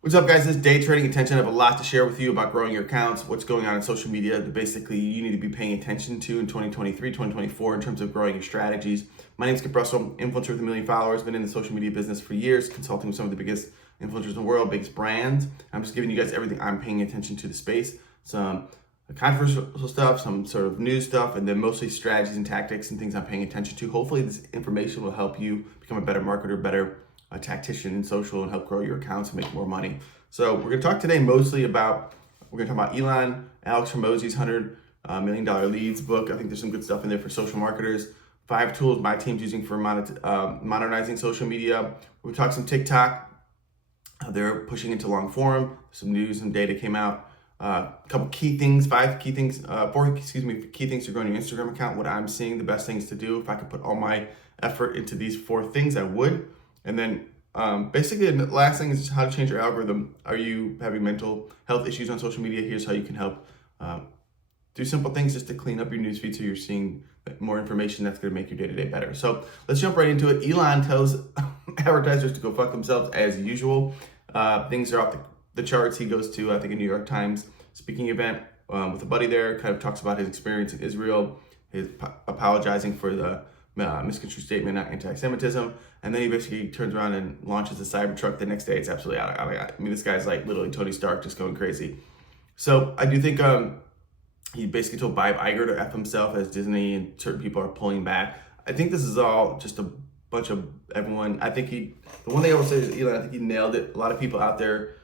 What's up, guys? This is Day Trading Attention. I have a lot to share with you about growing your accounts, what's going on in social media that basically you need to be paying attention to in 2023, 2024 in terms of growing your strategies. My name is Skip Russell, influencer with 1 million followers, been in the social media business for years, consulting with some of the biggest influencers in the world, biggest brands. I'm just giving you guys everything I'm paying attention to the space, some controversial stuff, some sort of news stuff, and then mostly strategies and tactics and things I'm paying attention to. Hopefully this information will help you become a better marketer, better a tactician in social, and help grow your accounts and make more money. So we're going to talk today mostly about, we're going to talk about Alex Hormozi's $100 million leads book. I think there's some good stuff in there for social marketers. 5 tools my team's using for modernizing social media. We talk some TikTok. They're pushing into long form. Some news, some data came out. A couple key things, 4 key things to growing your Instagram account. What I'm seeing, the best things to do. If I could put all my effort into these 4 things, I would. And then basically the last thing is how to change your algorithm. Are you having mental health issues on social media? Here's how you can help. Do simple things just to clean up your newsfeed so you're seeing more information that's going to make your day-to-day better. So let's jump right into it. Elon tells advertisers to go fuck themselves as usual. Things are off the charts. He goes to, I think, a New York Times speaking event with a buddy there, kind of talks about his experience in Israel, his apologizing for the misconstrued statement, not anti-Semitism, and then he basically turns around and launches a Cybertruck the next day. It's absolutely out. I mean, this guy's like literally Tony Stark, just going crazy. So I do think he basically told Bob Iger to F himself as Disney, and certain people are pulling back. I think this is all just a bunch of everyone. I think the one thing I will say is Elon, I think he nailed it. A lot of people out there,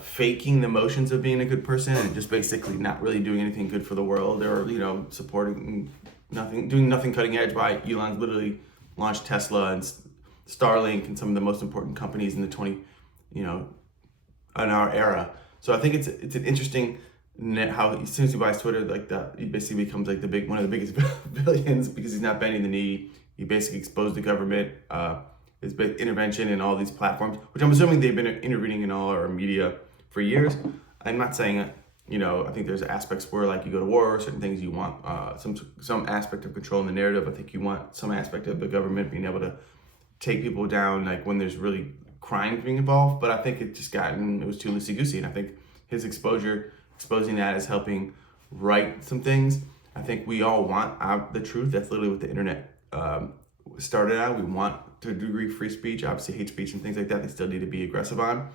faking the motions of being a good person and just basically not really doing anything good for the world, or supporting nothing, doing nothing cutting edge. By Elon's literally launched Tesla and Starlink and some of the most important companies in the in our era. So I think it's an interesting how as soon as he buys Twitter, like that, he basically becomes like one of the biggest villains because he's not bending the knee. He basically exposed the government. His big intervention in all these platforms, which I'm assuming they've been intervening in all our media for years. I'm not saying it, I think there's aspects where like you go to war or certain things you want some aspect of control in the narrative. I think you want some aspect of the government being able to take people down, like when there's really crimes being involved. But I think it was too loosey-goosey, and I think his exposing that is helping right some things. I think we all want the truth. That's literally what the internet started out. We want to a degree free speech, obviously hate speech and things like that. They still need to be aggressive on.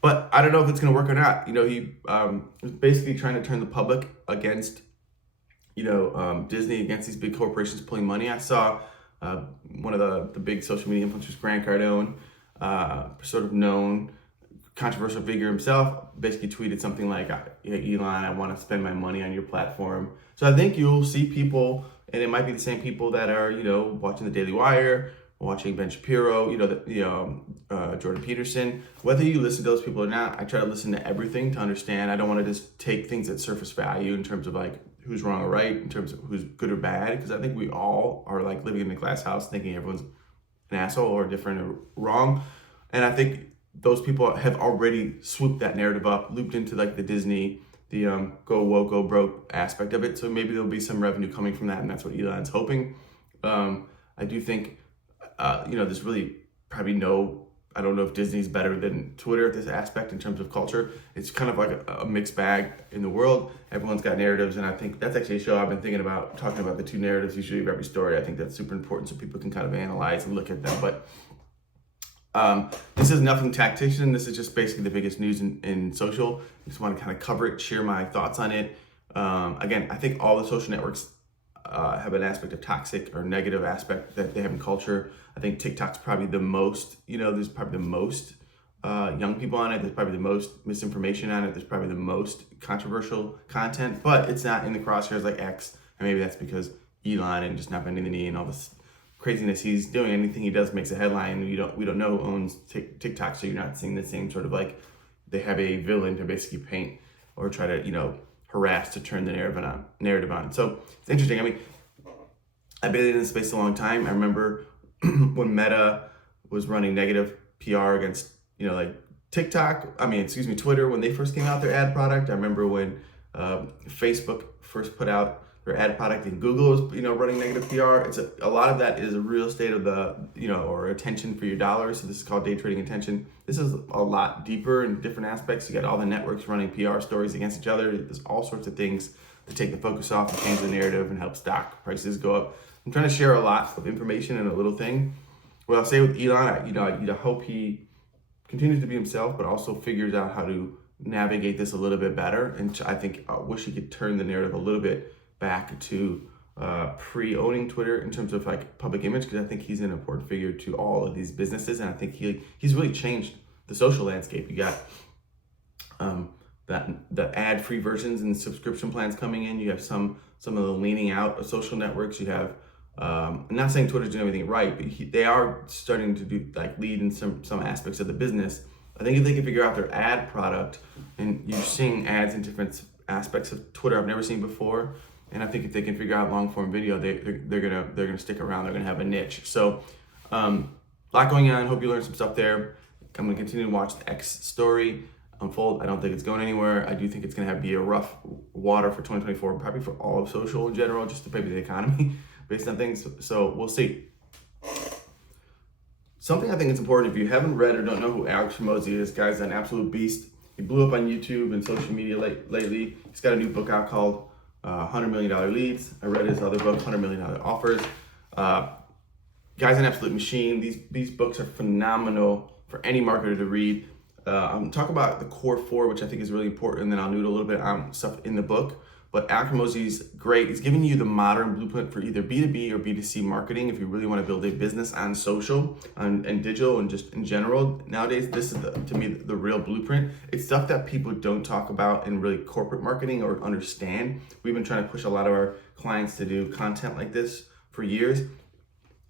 But I don't know if it's going to work or not. He was basically trying to turn the public against, Disney, against these big corporations pulling money. I saw one of the big social media influencers, Grant Cardone, sort of known controversial figure himself, basically tweeted something like, "Hey, Elon, I want to spend my money on your platform." So I think you'll see people, and it might be the same people that are, watching the Daily Wire, watching Ben Shapiro, Jordan Peterson. Whether you listen to those people or not, I try to listen to everything to understand. I don't want to just take things at surface value in terms of like who's wrong or right, in terms of who's good or bad, because I think we all are like living in a glass house thinking everyone's an asshole or different or wrong. And I think those people have already swooped that narrative up, looped into like the Disney, the go woke, go broke aspect of it. So maybe there'll be some revenue coming from that, and that's what Elon's hoping. I do think, there's really probably I don't know if Disney's better than Twitter at this aspect in terms of culture. It's kind of like a mixed bag in the world. Everyone's got narratives, and I think that's actually a show I've been thinking about, talking about the 2 narratives usually of every story. I think that's super important so people can kind of analyze and look at them. But this is nothing tactician. This is just basically the biggest news in social. I just want to kind of cover it, share my thoughts on it. Again, I think all the social networks have an aspect of toxic or negative aspect that they have in culture. I think TikTok's probably the most, there's probably the most young people on it. There's probably the most misinformation on it. There's probably the most controversial content, but it's not in the crosshairs like X. And maybe that's because Elon and just not bending the knee and all this craziness he's doing. Anything he does makes a headline. We don't know who owns TikTok, so you're not seeing the same sort of like they have a villain to basically paint or try to harass to turn the narrative on. So it's interesting. I mean, I've been in this space a long time. I remember when Meta was running negative PR against Twitter when they first came out their ad product. I remember when Facebook first put out your ad product in Google is, running negative PR. It's a lot of that is a real estate of the, or attention for your dollars. So this is called day trading attention. This is a lot deeper in different aspects. You got all the networks running PR stories against each other. There's all sorts of things to take the focus off and change the narrative and help stock prices go up. I'm trying to share a lot of information in a little thing. What I'll say with Elon, I hope he continues to be himself, but also figures out how to navigate this a little bit better. And I wish he could turn the narrative a little bit back to pre-owning Twitter in terms of like public image, because I think he's an important figure to all of these businesses, and I think he's really changed the social landscape. You got the ad-free versions and subscription plans coming in. You have some of the leaning out of social networks. You have I'm not saying Twitter's doing everything right, but they are starting to lead in some aspects of the business. I think if they can figure out their ad product, and you're seeing ads in different aspects of Twitter I've never seen before, and I think if they can figure out long form video, they're gonna stick around. They're gonna have a niche. So a lot going on. Hope you learned some stuff there. I'm gonna continue to watch the X story unfold. I don't think it's going anywhere. I do think it's gonna be a rough water for 2024, probably for all of social in general, just to maybe the economy based on things. So we'll see. Something I think is important, if you haven't read or don't know who Alex Hormozi is, guy's an absolute beast. He blew up on YouTube and social media lately. He's got a new book out called $100 Million Leads. I read his other book, $100 Million Offers. Guy's an absolute machine. These books are phenomenal for any marketer to read. Talk about the core four, which I think is really important, and then I'll note a little bit on stuff in the book. But Alex Hormozi's great. He's giving you the modern blueprint for either B2B or B2C marketing if you really want to build a business on social and digital and just in general. Nowadays, this is, to me, the real blueprint. It's stuff that people don't talk about in really corporate marketing or understand. We've been trying to push a lot of our clients to do content like this for years.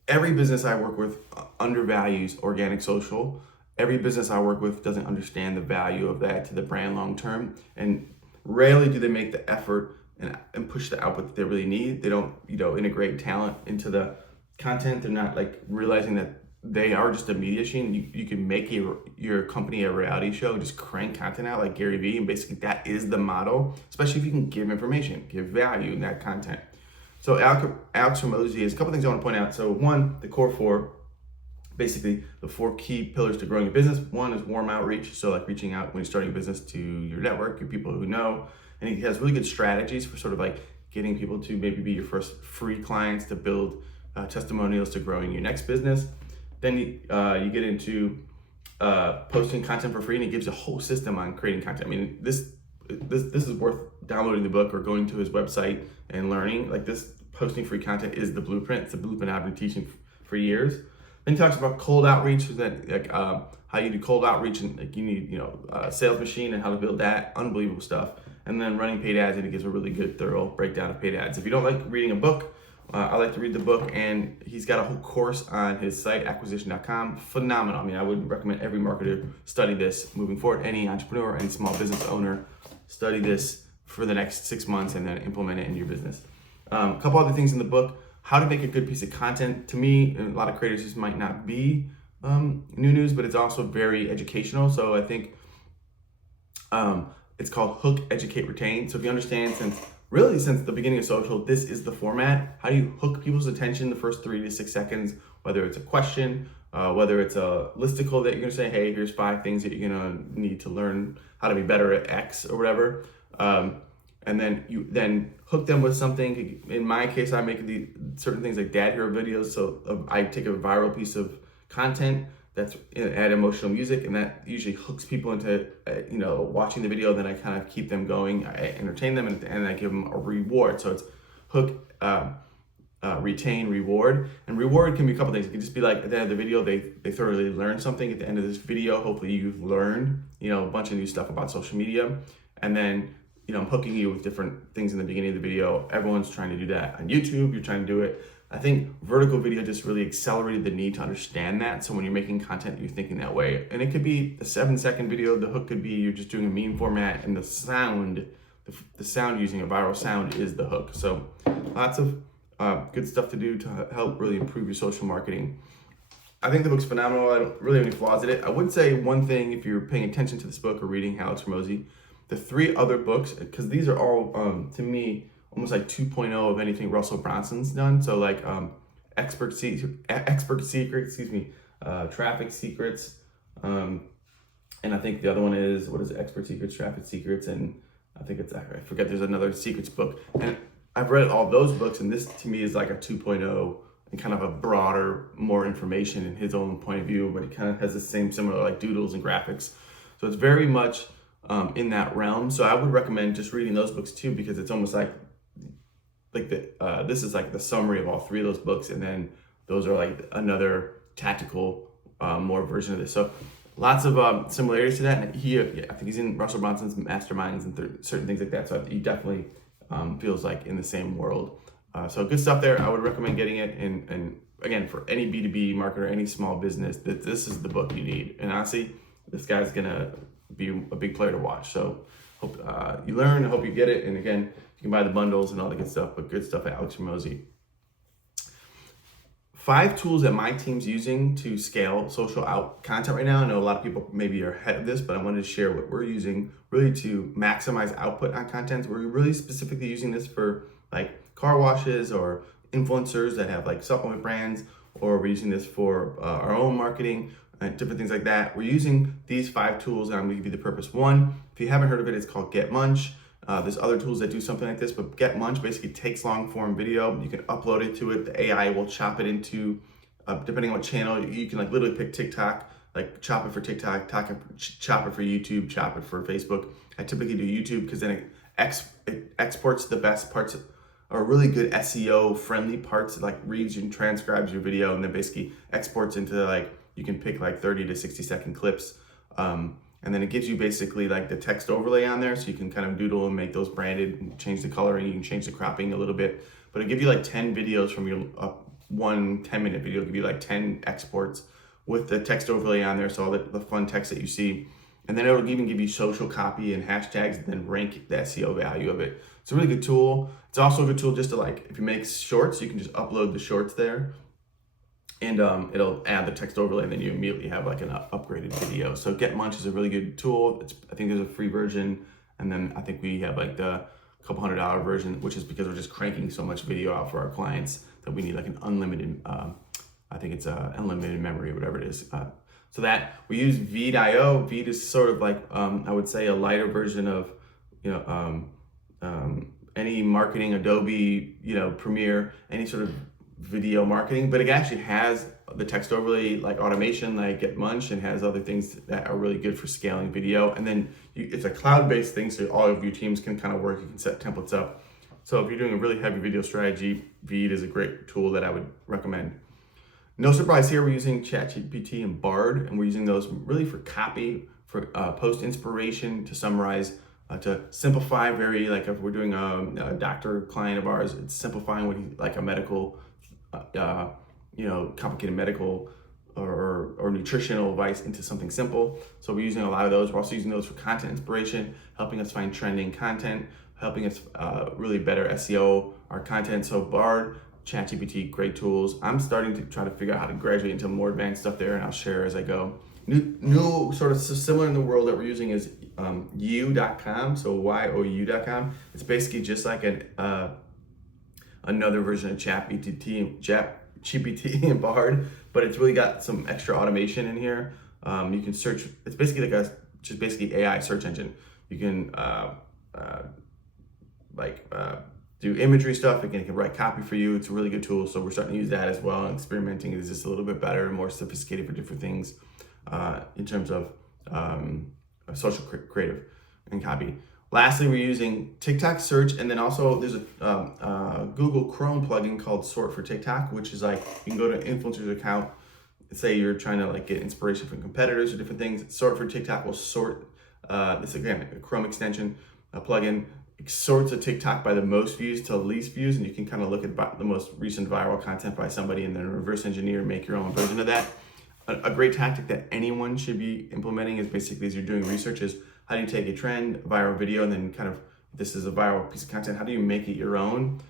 Every business I work with undervalues organic social. Every business I work with doesn't understand the value of that to the brand long term. And rarely do they make the effort and push the output that they really need. They don't, integrate talent into the content. They're not realizing that they are just a media machine. You can make your company a reality show and just crank content out like Gary Vee, and basically that is the model, especially if you can give information, give value in that content. So Alex Hormozi is a couple things I want to point out. So one, the core four, basically the four key pillars to growing your business. One is warm outreach. So reaching out when you're starting a business to your network, your people who know. And he has really good strategies for sort of getting people to maybe be your first free clients, to build testimonials to growing your next business. Then you get into posting content for free, and he gives a whole system on creating content. I mean, this is worth downloading the book or going to his website and learning. This posting free content is the blueprint. It's the blueprint I've been teaching for years. Then he talks about cold outreach, how you do cold outreach, and you need a sales machine and how to build that. Unbelievable stuff. And then running paid ads, and he gives a really good, thorough breakdown of paid ads. If you don't like reading a book, I like to read the book, and he's got a whole course on his site, acquisition.com. Phenomenal. I mean, I would recommend every marketer study this moving forward. Any entrepreneur, any small business owner, study this for the next 6 months and then implement it in your business. A couple other things in the book. How to make a good piece of content. To me, and a lot of creators, this might not be new news, but it's also very educational. So I think it's called Hook, Educate, Retain. So if you understand, since the beginning of social, this is the format. How do you hook people's attention the first 3 to 6 seconds, whether it's a question, whether it's a listicle that you're gonna say, hey, here's 5 things that you're gonna need to learn how to be better at X or whatever. And then you hook them with something. In my case, I make certain things like dad hero videos. So I take a viral piece of content that's add emotional music, and that usually hooks people into watching the video. Then I kind of keep them going, I entertain them, and at the end I give them a reward. So it's hook, retain, reward. And reward can be a couple things. It can just be at the end of the video, they thoroughly learned something. At the end of this video, hopefully you've learned a bunch of new stuff about social media. And then I'm hooking you with different things in the beginning of the video. Everyone's trying to do that on YouTube. You're trying to do it. I think vertical video just really accelerated the need to understand that. So when you're making content, you're thinking that way. And it could be a 7-second video. The hook could be you're just doing a meme format, and the sound using a viral sound is the hook. So lots of good stuff to do to help really improve your social marketing. I think the book's phenomenal. I don't really have any flaws in it. I would say one thing, if you're paying attention to this book or reading Alex Hormozi, the 3 other books, because these are all, to me, almost like 2.0 of anything Russell Brunson's done. So like expert secrets, excuse me, traffic secrets, and I think the other one is, what is it? Expert secrets, traffic secrets, and I think it's, I forget, there's another secrets book. And I've read all those books, and this to me is like a 2.0 and kind of a broader, more information in his own point of view, but it kind of has the same similar like doodles and graphics. So it's very much in that realm. So I would recommend just reading those books too, because it's almost like this is like the summary of all three of those books, and then those are like another tactical more version of this. So lots of similarities to that. And I think he's in Russell Brunson's masterminds and certain things like that. So he definitely feels like in the same world. So good stuff there. I would recommend getting it. And again, for any B2B marketer, any small business, this is the book you need. And honestly, this guy's gonna be a big player to watch. So hope you learn. I hope you get it. And again, you can buy the bundles and all the good stuff, but good stuff at Alex Hormozi. 5 tools that my team's using to scale social content right now. I know a lot of people maybe are ahead of this, but I wanted to share what we're using really to maximize output on content. We're really specifically using this for like car washes or influencers that have like supplement brands, or we're using this for our own marketing and different things like that. We're using these 5 tools, and I'm gonna give you the purpose. One, if you haven't heard of it, it's called Get Munch. There's other tools that do something like this, but Get Munch basically takes long form video. You can upload it to it. The AI will chop it into, depending on what channel, you can like literally pick TikTok, like chop it for TikTok, chop it for YouTube, chop it for Facebook. I typically do YouTube because then it exports the best parts, or really good SEO friendly parts, like reads and transcribes your video, and then basically exports into like, you can pick like 30 to 60 second clips. And then it gives you basically like the text overlay on there, so you can kind of doodle and make those branded and change the coloring. You can change the cropping a little bit, but it'll give you like 10 videos from your one 10-minute video. It'll give you like 10 exports with the text overlay on there, so all the fun text that you see. And then it'll even give you social copy and hashtags, and then rank the SEO value of it. It's a really good tool. It's also a good tool just to like, if you make shorts, you can just upload the shorts there, and it'll add the text overlay, and then you immediately have like an upgraded video. So Get Munch is a really good tool. I think there's a free version, and then I think we have like the couple $100 version, which is because we're just cranking so much video out for our clients that we need like an unlimited, I think it's unlimited memory or whatever it is. So that we use Veed.io. Veed is sort of like, I would say, a lighter version of, any marketing, Adobe, Premiere, any sort of video marketing, but it actually has the text overlay like automation like Get Munch, and has other things that are really good for scaling video. And then it's a cloud-based thing, so all of your teams can kind of work. You can set templates up. So if you're doing a really heavy video strategy, Veed is a great tool that I would recommend. No surprise here, we're using ChatGPT and Bard, and we're using those really for copy, for post inspiration, to summarize, to simplify. Very like if we're doing a doctor client of ours, it's simplifying what like a medical complicated medical or nutritional advice into something simple. So we're using a lot of those. We're also using those for content inspiration, helping us find trending content, helping us really better SEO our content. So Bard, ChatGPT, great tools. I'm starting to try to figure out how to graduate into more advanced stuff there, and I'll share as I go. New sort of similar in the world that we're using is you.com, so you.com. It's basically just like another version of ChatGPT and Bard, but it's really got some extra automation in here. You can search. It's basically like just basically AI search engine. You can do imagery stuff. It can write copy for you. It's a really good tool. So we're starting to use that as well. And experimenting is just a little bit better and more sophisticated for different things in terms of social creative and copy. Lastly, we're using TikTok search, and then also there's a Google Chrome plugin called Sort for TikTok, which is like you can go to an influencer's account, say you're trying to like get inspiration from competitors or different things. Sort for TikTok will sort this, again, a Chrome extension, a plugin. It sorts a TikTok by the most views to least views, and you can kind of look at the most recent viral content by somebody and then reverse engineer and make your own version of that. A great tactic that anyone should be implementing is basically, as you're doing research, is how do you take a trend, a viral video, and then kind of, this is a viral piece of content, how do you make it your own?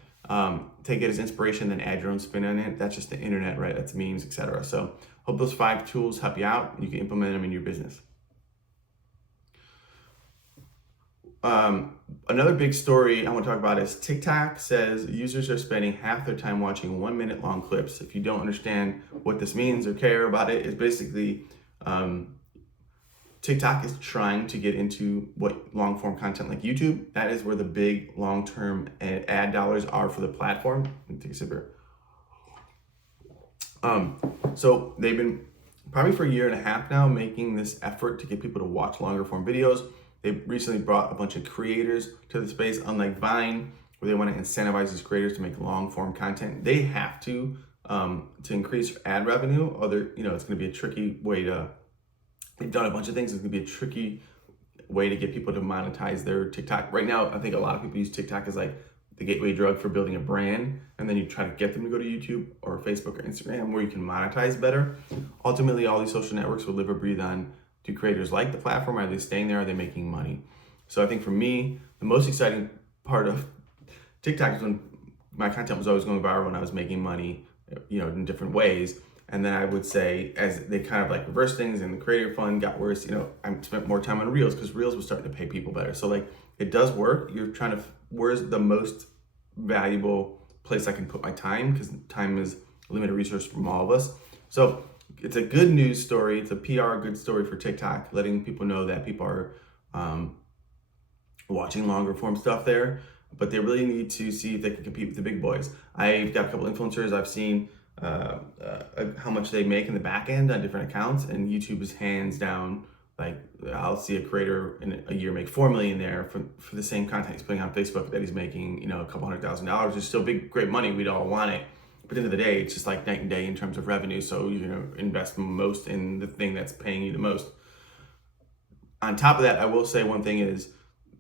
Take it as inspiration, then add your own spin on it. That's just the internet, right? That's memes, etc. So hope those 5 tools help you out and you can implement them in your business. Another big story I want to talk about is TikTok says users are spending half their time watching 1 minute long clips. If you don't understand what this means or care about it, it's basically TikTok is trying to get into what long form content like YouTube. That is where the big long term ad dollars are for the platform. Let me take a sip here. So they've been probably for a year and a half now making this effort to get people to watch longer form videos. They recently brought a bunch of creators to the space, unlike Vine, where they want to incentivize these creators to make long form content. They have to increase ad revenue. It's going to be a tricky way to. They've done a bunch of things. It's going to be a tricky way to get people to monetize their TikTok. Right now, I think a lot of people use TikTok as like the gateway drug for building a brand, and then you try to get them to go to YouTube or Facebook or Instagram where you can monetize better. Ultimately, all these social networks will live or breathe on, do creators like the platform? Are they staying there? Are they making money? So I think for me, the most exciting part of TikTok is when my content was always going viral when I was making money, in different ways. And then I would say, as they kind of like reverse things and the creator fund got worse, I spent more time on Reels because Reels was starting to pay people better. So like it does work. You're trying to, where's the most valuable place I can put my time? Because time is a limited resource from all of us. So it's a good news story. It's a PR good story for TikTok, letting people know that people are watching longer form stuff there. But they really need to see if they can compete with the big boys. I've got a couple influencers I've seen how much they make in the back end on different accounts, and YouTube is hands down. Like I'll see a creator in a year make 4 million there for the same content he's putting on Facebook that he's making, a couple $100,000. It's still great money. We'd all want it. But at the end of the day, it's just like night and day in terms of revenue. So you're gonna invest most in the thing that's paying you the most. On top of that, I will say one thing is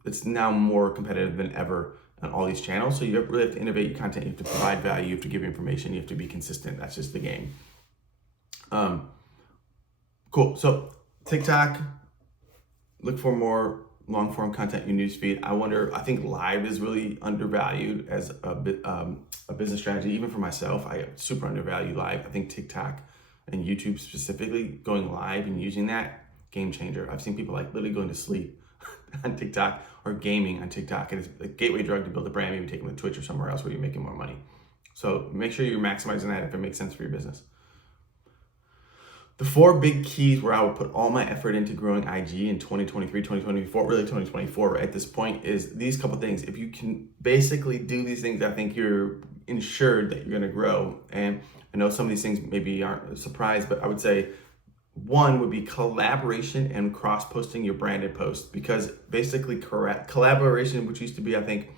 it's now more competitive than ever on all these channels. So you really have to innovate your content. You have to provide value. You have to give information. You have to be consistent. That's just the game. Cool. So TikTok, look for more long form content in your newsfeed. I think live is really undervalued as a business strategy. Even for myself, I super undervalue live. I think TikTok and YouTube specifically going live and using that, game changer. I've seen people like literally going to sleep on TikTok or gaming on TikTok, and it's a gateway drug to build a brand. Maybe take them to Twitch or somewhere else where you're making more money. So make sure you're maximizing that if it makes sense for your business. The 4 big keys where I would put all my effort into growing IG in 2023, 2024, really 2024 at this point is these couple things. If you can basically do these things, I think you're ensured that you're going to grow. And I know some of these things maybe aren't a surprise, but I would say one would be collaboration and cross-posting your branded posts, because basically collaboration, which used to be, I think,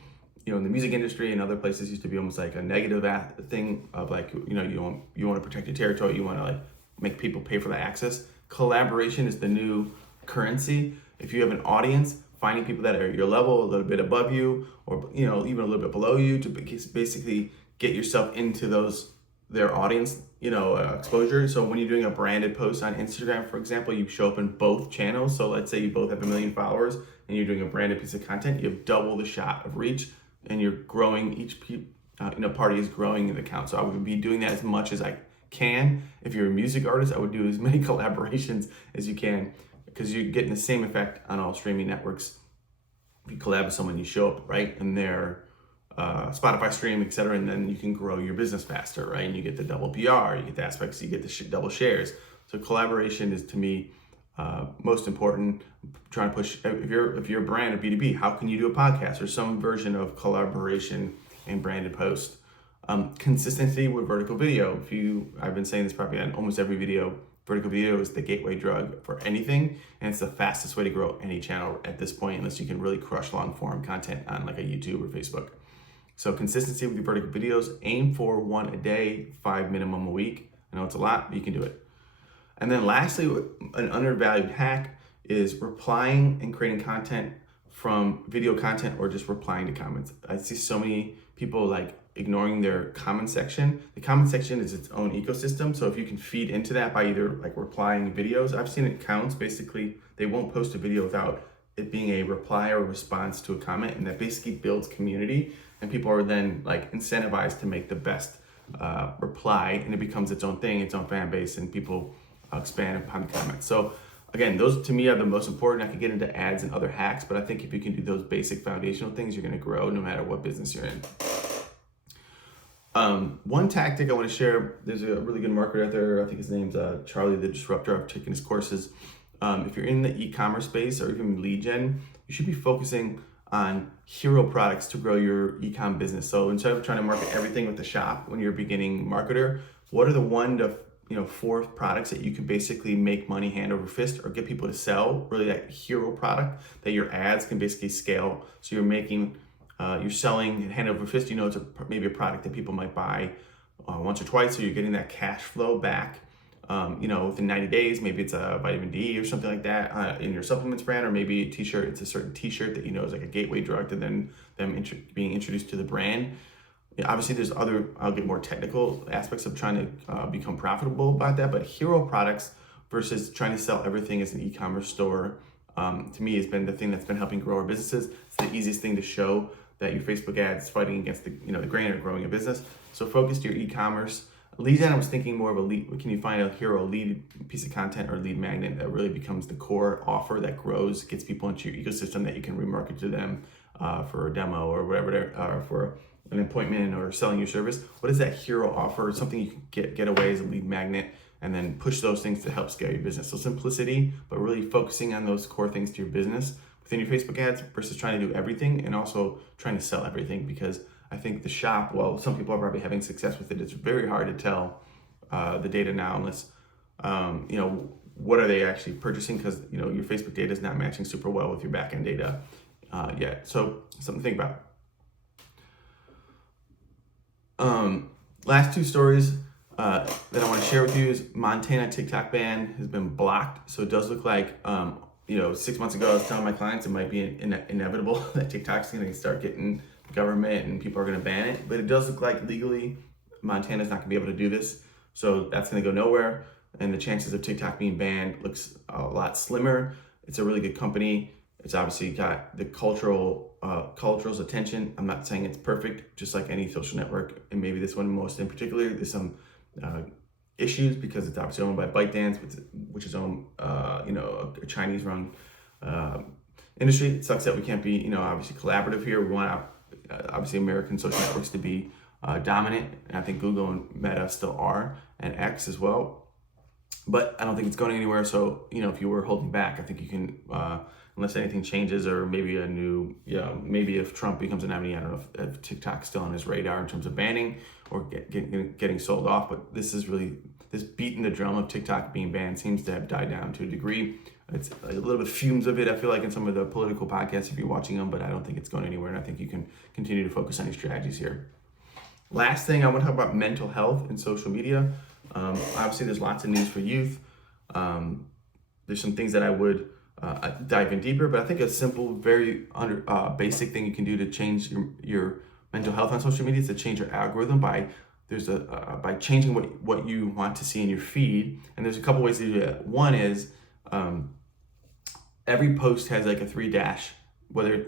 in the music industry and other places, used to be almost like a negative thing of like, you want to protect your territory, you want to like make people pay for the access. Collaboration is the new currency. If you have an audience, finding people that are at your level, a little bit above you, or even a little bit below you, to basically get yourself into their audience, exposure. So when you're doing a branded post on Instagram, for example, you show up in both channels. So let's say you both have 1 million followers and you're doing a branded piece of content, you have double the shot of reach, and you're growing each party is growing the account. So I would be doing that as much as I can. If you're a music artist, I would do as many collaborations as you can, because you're getting the same effect on all streaming networks. If you collab with someone, you show up right in their Spotify stream, etc., and then you can grow your business faster, right? And you get the double PR, you get the aspects, you get the double shares. So collaboration is, to me, most important. Trying to push, if you're a brand or B2B, how can you do a podcast or some version of collaboration and branded post? Consistency with vertical video. I've been saying this probably on almost every video, vertical video is the gateway drug for anything, and it's the fastest way to grow any channel at this point, unless you can really crush long form content on like a YouTube or Facebook. So consistency with your vertical videos, aim for 1 a day, 5 minimum a week. I know it's a lot, but you can do it. And then lastly, an undervalued hack is replying and creating content from video content or just replying to comments. I see so many people like ignoring their comment section. The comment section is its own ecosystem. So if you can feed into that by either like replying videos, I've seen accounts, basically they won't post a video without it being a reply or response to a comment, and that basically builds community, and people are then like incentivized to make the best reply, and it becomes its own thing, its own fan base, and people expand upon the comments. So Again, those to me are the most important. I could get into ads and other hacks, but I think if you can do those basic foundational things, you're going to grow no matter what business you're in. One tactic I want to share, there's a really good marketer out there, I think his name's Charlie the Disruptor. I've taken his courses. If you're in the e-commerce space or even lead gen, you should be focusing on hero products to grow your e-com business. So instead of trying to market everything with the shop when you're a beginning marketer, what are the 1 to 4 products that you can basically make money hand over fist or get people to sell, really that hero product that your ads can basically scale. So you're selling hand over fist, it's maybe a product that people might buy once or twice, so you're getting that cash flow back. Within 90 days, maybe it's a vitamin D or something like that in your supplements brand, or maybe a t-shirt, it's a certain t-shirt that is like a gateway drug to then them being introduced to the brand. Obviously there's I'll get more technical aspects of trying to become profitable about that, but hero products versus trying to sell everything as an e-commerce store, to me has been the thing that's been helping grow our businesses. It's the easiest thing to show that your Facebook ads fighting against the grain of growing a business. So focus your e-commerce. Lead gen, I was thinking more of a lead. Can you find a hero lead piece of content or lead magnet that really becomes the core offer that grows, gets people into your ecosystem that you can remarket to them for a demo or whatever, or for an appointment or selling your service? What is that hero offer? Something you can get away as a lead magnet and then push those things to help scale your business. So simplicity, but really focusing on those core things to your business within your Facebook ads versus trying to do everything and also trying to sell everything. Because I think the shop, well, some people are probably having success with it. It's very hard to tell the data now unless, what are they actually purchasing? Because, your Facebook data is not matching super well with your backend data yet. So something to think about. Last 2 stories that I want to share with you is Montana TikTok ban has been blocked. So it does look like, 6 months ago I was telling my clients it might be inevitable that TikTok's going to start getting government and people are going to ban it. But it does look like legally Montana's not going to be able to do this. So that's going to go nowhere. And the chances of TikTok being banned looks a lot slimmer. It's a really good company. It's obviously got the cultural's attention. I'm not saying it's perfect, just like any social network, and maybe this one most in particular. There's some issues because it's obviously owned by ByteDance, which is owned, a Chinese-run industry. It sucks that we can't be, obviously collaborative here. We want obviously American social networks to be dominant, and I think Google and Meta still are, and X as well. But I don't think it's going anywhere. So, if you were holding back, I think you can, unless anything changes or maybe maybe if Trump becomes a nominee, I don't know if TikTok's still on his radar in terms of banning or getting sold off. But this beating the drum of TikTok being banned seems to have died down to a degree. It's a little bit fumes of it, I feel like, in some of the political podcasts if you're watching them, but I don't think it's going anywhere. And I think you can continue to focus on your strategies here. Last thing, I want to talk about mental health and social media. Obviously, there's lots of news for youth. There's some things that I would dive in deeper, but I think a simple, very basic thing you can do to change your mental health on social media is to change your algorithm by changing what you want to see in your feed. And there's a couple ways to do that. One is every post has like a 3-, whether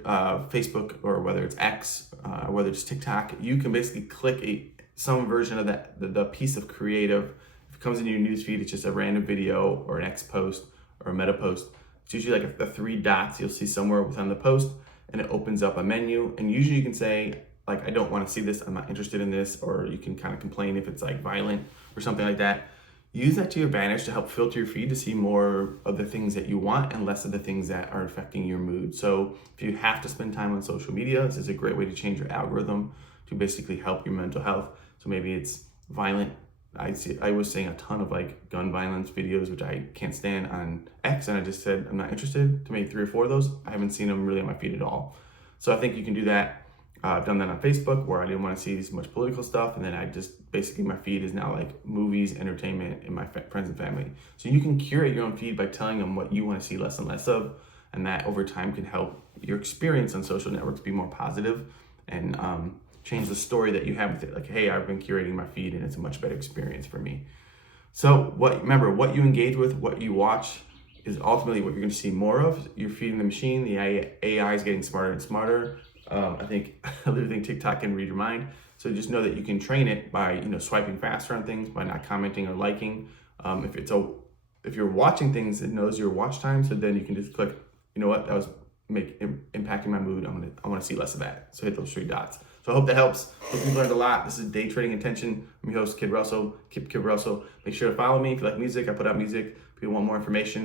Facebook or whether it's X, whether it's TikTok. You can basically click some version of the piece of creative. If it comes into your newsfeed, it's just a random video or an X post or a meta post. It's usually like the 3 dots you'll see somewhere within the post, and it opens up a menu. And usually you can say, like, I don't want to see this, I'm not interested in this, or you can kind of complain if it's like violent or something like that. Use that to your advantage to help filter your feed to see more of the things that you want and less of the things that are affecting your mood. So if you have to spend time on social media, this is a great way to change your algorithm to basically help your mental health. So maybe it's violent. I was seeing a ton of like gun violence videos, which I can't stand, on X, and I just said I'm not interested to make 3 or 4 of those. I haven't seen them really on my feed at all. So I think you can do that. I've done that on Facebook where I didn't want to see so much political stuff, and then I just basically my feed is now like movies, entertainment, and my friends and family. So you can curate your own feed by telling them what you want to see less and less of, and that over time can help your experience on social networks be more positive and change the story that you have with it. Like, hey, I've been curating my feed and it's a much better experience for me. So remember, what you engage with, what you watch is ultimately what you're going to see more of. You're feeding the machine. The AI is getting smarter and smarter. I literally think TikTok can read your mind. So just know that you can train it by, swiping faster on things, by not commenting or liking. If it's if you're watching things, it knows your watch time. So then you can just click, you know what, that was impacting my mood. I want to see less of that. So hit those 3 dots. So I hope that helps. Hope you learned a lot. This is Day Trading Intention. I'm your host, Kid Russell. Kid Russell. Make sure to follow me if you like music. I put out music. If you want more information,